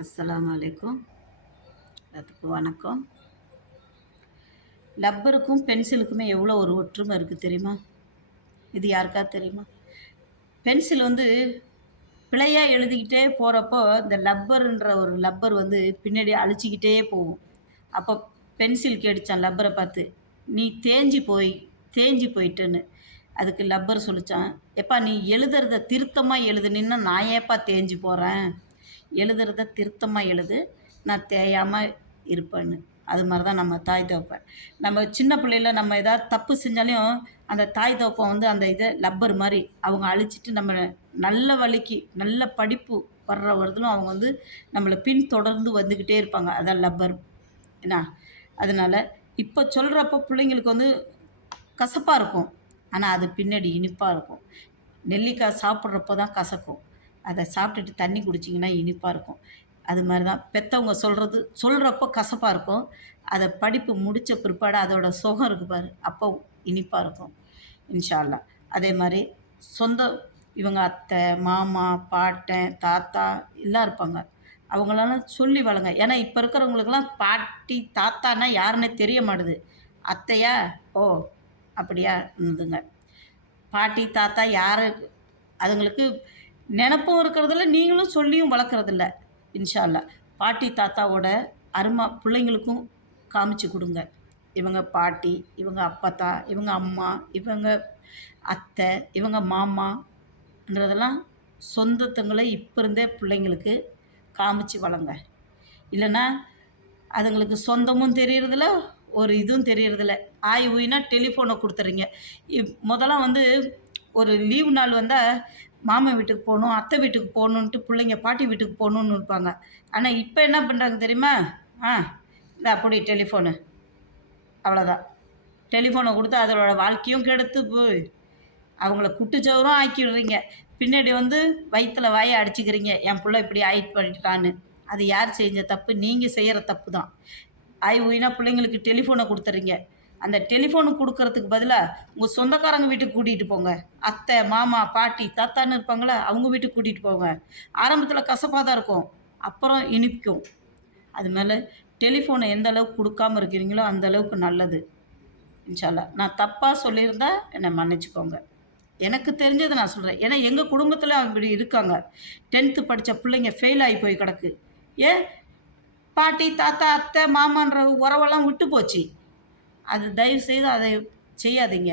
அஸ்ஸலாமு அலைக்கும். எல்லாத்துக்கும் வணக்கம். லப்பருக்கும் பென்சிலுக்குமே எவ்வளோ ஒரு ஒற்றுமை இருக்குது தெரியுமா? இது யாருக்காவது தெரியுமா? பென்சில் வந்து பிழையா எழுதிக்கிட்டே போகிறப்போ இந்த லப்பருன்ற ஒரு லப்பர் வந்து பின்னாடி அழிச்சிக்கிட்டே போகும். அப்போ பென்சில் கேட்டுச்சான் லப்பரை பார்த்து, நீ தேஞ்சு போயிட்டேன்னு. அதுக்கு லப்பர் சொல்லிச்சான், எப்பா நீ எழுதுறத திருத்தமாக எழுதுனீன்னா நான் ஏப்பா தேஞ்சு போகிறேன், எழுதுறத திருத்தமாக எழுது, நான் தேயாமல் இருப்பேன்னு. அது மாதிரி தான் நம்ம தாய் தகப்பன். நம்ம சின்ன பிள்ளையில நம்ம ஏதாவது தப்பு செஞ்சாலும் அந்த தாய் தகப்பன் வந்து அந்த இதை லப்பர் மாதிரி அவங்க அழிச்சிட்டு நம்ம நல்ல வழிக்கு நல்ல படிப்பு வர்ற வரதிலும் அவங்க வந்து நம்மளை பின்தொடர்ந்து வந்துக்கிட்டே இருப்பாங்க. அதான் லப்பர் என்ன. அதனால் இப்போ சொல்கிறப்போ பிள்ளைங்களுக்கு வந்து கசப்பாக இருக்கும், ஆனால் அது பின்னாடி இனிப்பாக இருக்கும். நெல்லிக்காய் சாப்பிட்றப்போ தான் கசக்கும், அதை சாப்பிட்டுட்டு தண்ணி குடிச்சிங்கன்னா இனிப்பாக இருக்கும். அது மாதிரி தான் பெற்றவங்க சொல்கிறப்போ கசப்பாக இருக்கும், அதை படிப்பு முடித்த பிற்பாடு அதோட சுகம் இருக்குது பாரு, அப்போ இனிப்பாக இருக்கும். இன்ஷா அல்லாஹ். அதே மாதிரி சொந்த இவங்க அத்தை, மாமா, பாட்டன், தாத்தா எல்லாம் இருப்பாங்க. அவங்களெல்லாம் சொல்லி வளங்க. ஏன்னா இப்போ இருக்கிறவங்களுக்கெல்லாம் பாட்டி, தாத்தான்னா யாருன்னே தெரிய மாட்டுது. அத்தையா? ஓ அப்படியா இருந்துங்க. பாட்டி, தாத்தா யாரு அதுங்களுக்கு நெனப்பும் இருக்கிறதில்ல, நீங்களும் சொல்லியும் வளர்க்குறதில்ல. இன்ஷா அல்லாஹ். பாட்டி, தாத்தாவோட அருமை பிள்ளைங்களுக்கும் காமிச்சு கொடுங்க. இவங்க பாட்டி, இவங்க அப்பத்தா, இவங்க அம்மா, இவங்க அத்தை, இவங்க மாமான்றதெல்லாம் சொந்தத்துங்களை இப்போ இருந்தே பிள்ளைங்களுக்கு காமிச்சு வளங்க. இல்லைன்னா அதுங்களுக்கு சொந்தமும் தெரியறதில்ல, ஒரு இதுவும் தெரியறதில்ல. ஆய் ஊயினா டெலிஃபோனை கொடுத்துறீங்க. முதலாம் வந்து ஒரு லீவு நாள் வந்தால் மாமன் வீட்டுக்கு போகணும், அத்தை வீட்டுக்கு போகணுன்ட்டு பிள்ளைங்க பாட்டி வீட்டுக்கு போகணுன்னு இருப்பாங்க. ஆனால் இப்போ என்ன பண்ணுறாங்க தெரியுமா? இந்த அப்படி டெலிஃபோனு, அவ்வளோதான். டெலிஃபோனை கொடுத்து அதோட வாழ்க்கையும் கெடுத்து போய் அவங்கள குட்டுச்சவரும் ஆக்கிடுறீங்க. பின்னாடி வந்து வயிற்றில் வாயை அடிச்சுக்கிறீங்க, என் பிள்ளை இப்படி ஆயிட்டு பண்ணிட்டான்னு. அது யார் செஞ்ச தப்பு? நீங்கள் செய்கிற தப்பு தான். ஆய் ஊயினா பிள்ளைங்களுக்கு டெலிஃபோனை கொடுத்துறீங்க. அந்த டெலிஃபோனு கொடுக்கறதுக்கு பதிலாக உங்கள் சொந்தக்காரங்க வீட்டுக்கு கூட்டிகிட்டு போங்க. அத்தை, மாமா, பாட்டி, தாத்தான்னு இருப்பாங்களே அவங்க வீட்டுக்கு கூட்டிகிட்டு போங்க. ஆரம்பத்தில் கசப்பாக தான் இருக்கும், அப்புறம் இனிக்கும். அது மேலே டெலிஃபோனை எந்த அளவுக்கு கொடுக்காமல் இருக்கிறீங்களோ அந்த அளவுக்கு நல்லது. இன்ஷா அல்லாஹ். நான் தப்பாக சொல்லியிருந்தா என்னை மன்னிச்சுக்கோங்க. எனக்கு தெரிஞ்சதை நான் சொல்கிறேன். ஏன்னா எங்கள் குடும்பத்தில் அப்படி இருக்காங்க. 10th படித்த பிள்ளைங்க ஃபெயில் ஆகி போய் கிடக்கு. ஏன்? பாட்டி, தாத்தா, அத்தை, மாமான்ற உறவெல்லாம் விட்டு போச்சு. அது தயவுசெய்து அதை செய்யாதீங்க.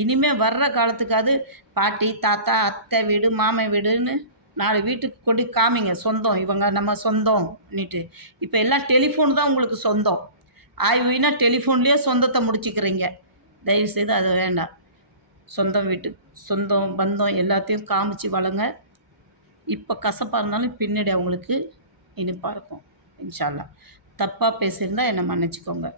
இனிமேல் வர்ற காலத்துக்காவது பாட்டி, தாத்தா, அத்தை வீடு, மாமன் வீடுன்னு 4 வீட்டுக்கு கொண்டு காமிங்க. சொந்தம், இவங்க நம்ம சொந்தம்னுட்டு. இப்போ எல்லாம் டெலிஃபோன் தான் உங்களுக்கு சொந்தம். ஆய்வுனா டெலிஃபோன்லேயே சொந்தத்தை முடிச்சுக்கிறீங்க. தயவுசெய்து அது வேண்டாம். சொந்தம் பந்தம் எல்லாத்தையும் காமிச்சு வளங்க. இப்போ கசப்பாக இருந்தாலும் பின்னாடி அவங்களுக்கு இனிப்பாக இருக்கும். இன்ஷா அல்லாஹ். தப்பாக பேசியிருந்தால் என்னை மன்னிச்சுக்கோங்க.